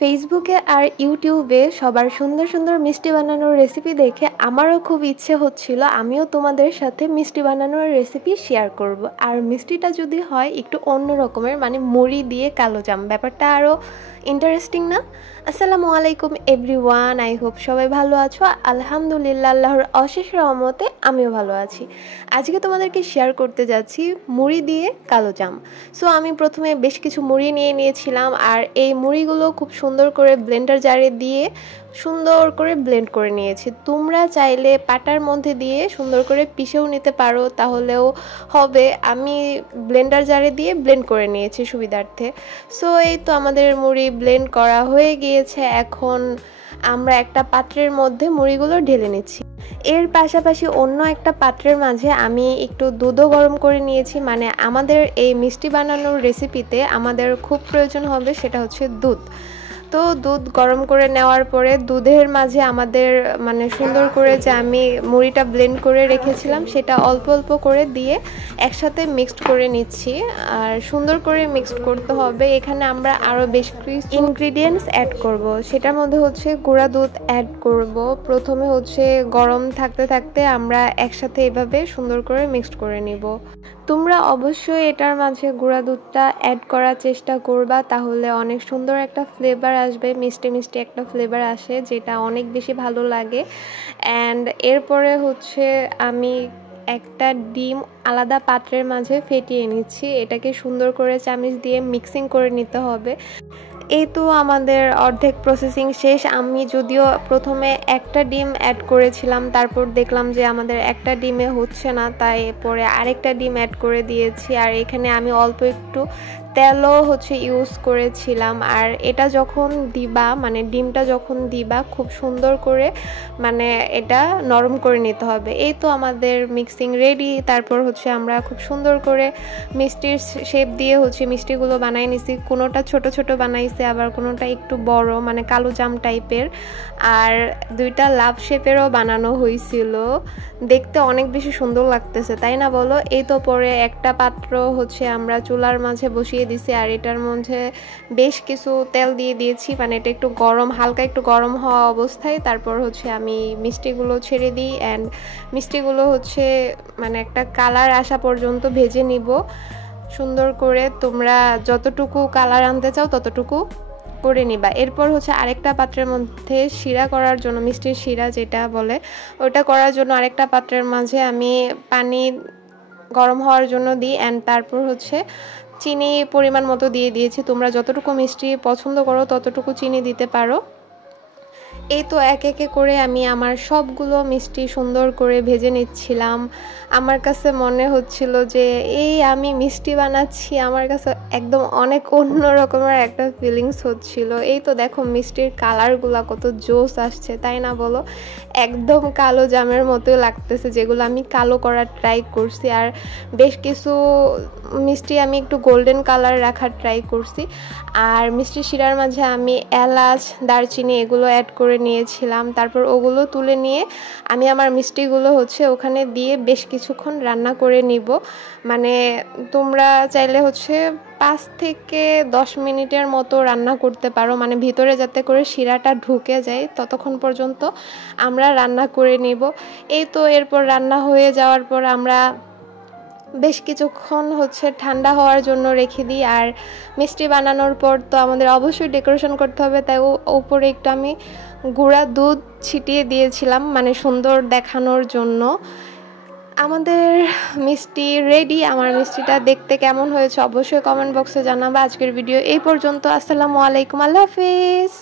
ফেসবুকে আর ইউটিউবে সবার সুন্দর সুন্দর মিষ্টি বানানোর রেসিপি দেখে আমারও খুব ইচ্ছে হচ্ছিল আমিও তোমাদের সাথে মিষ্টি বানানোর রেসিপি শেয়ার করব। আর মিষ্টিটা যদি হয় একটু অন্য রকমের, মানে মুড়ি দিয়ে কালোজাম, ব্যাপারটা আরও ইন্টারেস্টিং না? আসসালামু আলাইকুম এভরিওয়ান, আই হোপ সবাই ভালো আছো। আলহামদুলিল্লাহ, আল্লাহর অশেষ রহমতে আমিও ভালো আছি। আজকে তোমাদেরকে শেয়ার করতে যাচ্ছি মুড়ি দিয়ে কালোজাম। সো আমি প্রথমে বেশ কিছু মুড়ি নিয়ে নিয়েছিলাম, আর এই মুড়িগুলো খুব সুন্দর করে ব্লেন্ডার জারে দিয়ে সুন্দর করে ব্লেন্ড করে নিয়েছি। তোমরা চাইলে পাটার মধ্যে দিয়ে সুন্দর করে পিষেও নিতে পারো, তাহলেও হবে। আমি ব্লেন্ডার জারে দিয়ে ব্লেন্ড করে নিয়েছি সুবিধার্থে। সো এই তো আমাদের মুড়ি ব্লেন্ড করা হয়ে গিয়েছে। এখন আমরা একটা পাত্রের মধ্যে মুড়িগুলো ঢেলে নিচ্ছি। এর পাশাপাশি অন্য একটা পাত্রের মাঝে আমি একটু দুধও গরম করে নিয়েছি। মানে আমাদের এই মিষ্টি বানানোর রেসিপিতে আমাদের খুব প্রয়োজন হবে, সেটা হচ্ছে দুধ। তো দুধ গরম করে নেওয়ার পরে দুধের মাঝে আমাদের মানে সুন্দর করে যে আমি মুড়িটা ব্লেন্ড করে রেখেছিলাম সেটা অল্প অল্প করে দিয়ে একসাথে মিক্সড করে নিচ্ছি। আর সুন্দর করে মিক্সড করতে হবে। এখানে আমরা আরও বেশ কিছু ইনগ্রিডিয়েন্টস অ্যাড করব। সেটার মধ্যে হচ্ছে গুঁড়া দুধ অ্যাড করব। প্রথমে হচ্ছে গরম থাকতে থাকতে আমরা একসাথে এভাবে সুন্দর করে মিক্সড করে নিব। তোমরা অবশ্যই এটার মাঝে গুঁড়া দুধটা অ্যাড করার চেষ্টা করবা, তাহলে অনেক সুন্দর একটা ফ্লেভার আসবে, মিষ্টি মিষ্টি একটা ফ্লেভার আসে, যেটা অনেক বেশি ভালো লাগে। অ্যান্ড এরপরে হচ্ছে আমি একটা ডিম আলাদা পাত্রের মাঝে ফেটিয়ে নিচ্ছি। এটাকে সুন্দর করে চামচ দিয়ে মিক্সিং করে নিতে হবে। এই তো আমাদের অর্ধেক প্রসেসিং শেষ। আমি যদিও প্রথমে একটা ডিম অ্যাড করেছিলাম, তারপর দেখলাম যে আমাদের একটা ডিমে হচ্ছে না, তাই পরে আরেকটা ডিম অ্যাড করে দিয়েছি। আর এখানে আমি অল্প একটু তেলও হচ্ছে ইউজ করেছিলাম। আর এটা যখন দিবা, মানে ডিমটা যখন দিবা, খুব সুন্দর করে মানে এটা নরম করে নিতে হবে। এই তো আমাদের মিক্সিং রেডি। তারপর হচ্ছে আমরা খুব সুন্দর করে মিষ্টির শেপ দিয়ে হচ্ছে মিষ্টিগুলো বানাই নিছি। কোনোটা ছোট ছোট বানাইছে, আবার কোনোটা একটু বড়, মানে কালো জাম টাইপের। আর দুইটা লাভ শেপেরও বানানো হয়েছিল। দেখতে অনেক বেশি সুন্দর লাগতেছে, তাই না বলো? এই তো পরে একটা পাত্র হচ্ছে আমরা চুলার মাঝে বসিয়ে দিছি, আর এটার মধ্যে বেশ কিছু তেল দিয়ে দিয়েছি। মানে এটা একটু গরম, হালকা একটু গরম হওয়া অবস্থায় তারপর হচ্ছে আমি মিষ্টিগুলো ছেড়ে দিই। অ্যান্ড মিষ্টিগুলো হচ্ছে মানে একটা কালার আসা পর্যন্ত ভেজে নিব সুন্দর করে। তোমরা যতটুকু কালার আনতে চাও ততটুকু করে নিবা। এরপর হচ্ছে আরেকটা পাত্রের মধ্যে শিরা করার জন্য, মিষ্টির শিরা যেটা বলে, ওটা করার জন্য আরেকটা পাত্রের মাঝে আমি পানি গরম হওয়ার জন্য দিই। অ্যান্ড তারপর হচ্ছে চিনি পরিমাণ মতো দিয়ে দিয়েছি। তোমরা যতটুকু মিষ্টি পছন্দ করো ততটুকু চিনি দিতে পারো। এই তো এক একে করে আমি আমার সবগুলো মিষ্টি সুন্দর করে ভেজে নিচ্ছিলাম। আমার কাছে মনে হচ্ছিল যে এই আমি মিষ্টি বানাচ্ছি, আমার কাছে একদম অনেক অন্য রকমের একটা ফিলিংস হচ্ছিল। এই তো দেখো মিষ্টির কালারগুলো কত জোস আসছে, তাই না বলো? একদম কালো জামের মতোই লাগতেছে, যেগুলো আমি কালো করার ট্রাই করছি। আর বেশ কিছু মিষ্টি আমি একটু গোল্ডেন কালার রাখার ট্রাই করছি। আর মিষ্টি শিরার মাঝে আমি এলাচ, দারচিনি এগুলো অ্যাড করে নিয়েছিলাম। তারপর ওগুলো তুলে নিয়ে আমি আমার মিষ্টিগুলো হচ্ছে ওখানে দিয়ে বেশ কিছুক্ষণ রান্না করে নিব। মানে তোমরা চাইলে হচ্ছে 5 থেকে 10 মিনিটের মতো রান্না করতে পারো, মানে ভিতরে যাতে করে শিরাটা ঢুকে যায় ততক্ষণ পর্যন্ত আমরা রান্না করে নিব। এই তো এরপর রান্না হয়ে যাওয়ার পর আমরা বেশ কিছুক্ষণ হচ্ছে ঠান্ডা হওয়ার জন্য রেখে দিই। আর মিষ্টি বানানোর পর তো আমাদের অবশ্যই ডেকোরেশন করতে হবে, তাই উপরে একটু আমি গুঁড়া দুধ ছিটিয়ে দিয়েছিলাম, মানে সুন্দর দেখানোর জন্য। আমাদের মিষ্টি রেডি। আমার মিষ্টিটা দেখতে কেমন হয়েছে অবশ্যই কমেন্ট বক্সে জানাবা। আজকের ভিডিও এই পর্যন্ত। আসসালামু আলাইকুম, আল্লাহ হাফিজ।